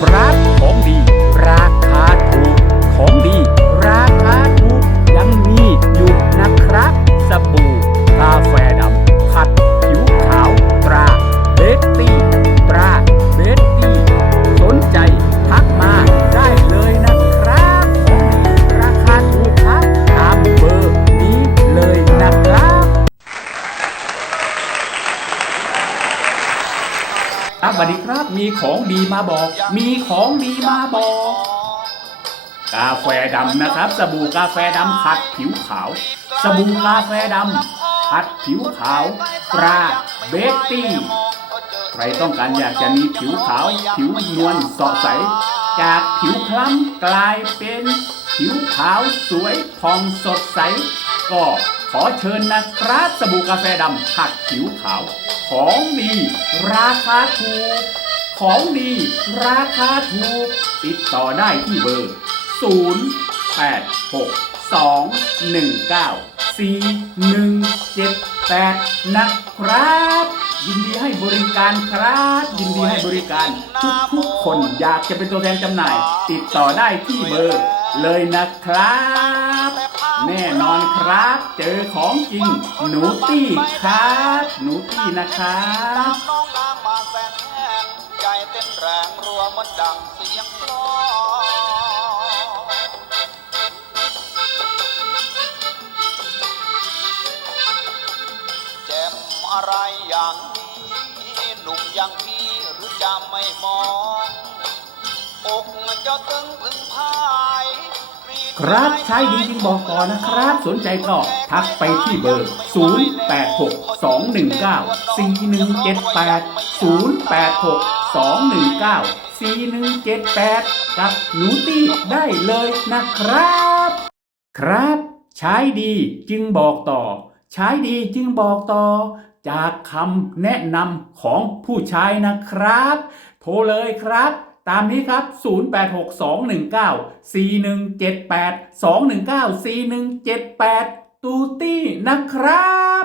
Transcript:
ค ครับสวัสดีครับ มีของดีมาบอก มีของดีมาบอก กาแฟดำนะครับ สบู่กาแฟดำขัดผิวขาว สบู่กาแฟดำขัดผิวขาวตราเบตตี้ใครต้องการอยากจะมีผิวขาว ผิวนวลสดใส จากผิวคล้ำกลายเป็น ผิวขาวสวยผ่องสดใสก็ ขอเชิญนะครับสบู่กาแฟดำขัดผิวขาว ของดี ราคาถูก ของดี ราคาถูก ติดต่อได้ที่เบอร์ 0 8 6 2 1 9 4 1 7 8 นะครับ ยินดีให้บริการครับ ยินดีให้บริการ ทุกทุกๆคนอยากจะเป็นตัวแทนจำหน่าย ติดต่อได้ที่เบอร์ เลยนะครับ แน่นอนครับ เจอของจริง หนูตี้ครับ หนูตี้นะครับน้องนางมาแสนแห้งใจเต้นแรงรัวมันดังเสียงกลองแจ่มอะไรอย่างนี้หนุ่มอย่างพี่หรือจะไม่มองอกเจ้าตึงพึงพา ครับใช้ดีจริงบอกก่อนนะครับ สนใจก็ทักไปที่เบอร์0862194178 กับหนูตี้ได้เลยนะครับ ครับ ใช้ดีจึงบอกต่อ ใช้ดีจึงบอกต่อ จากคำแนะนำของผู้ใช้นะครับ โทรเลยครับ ตามนี้ครับ 0862194178 2194178 ตูตี้นะครับ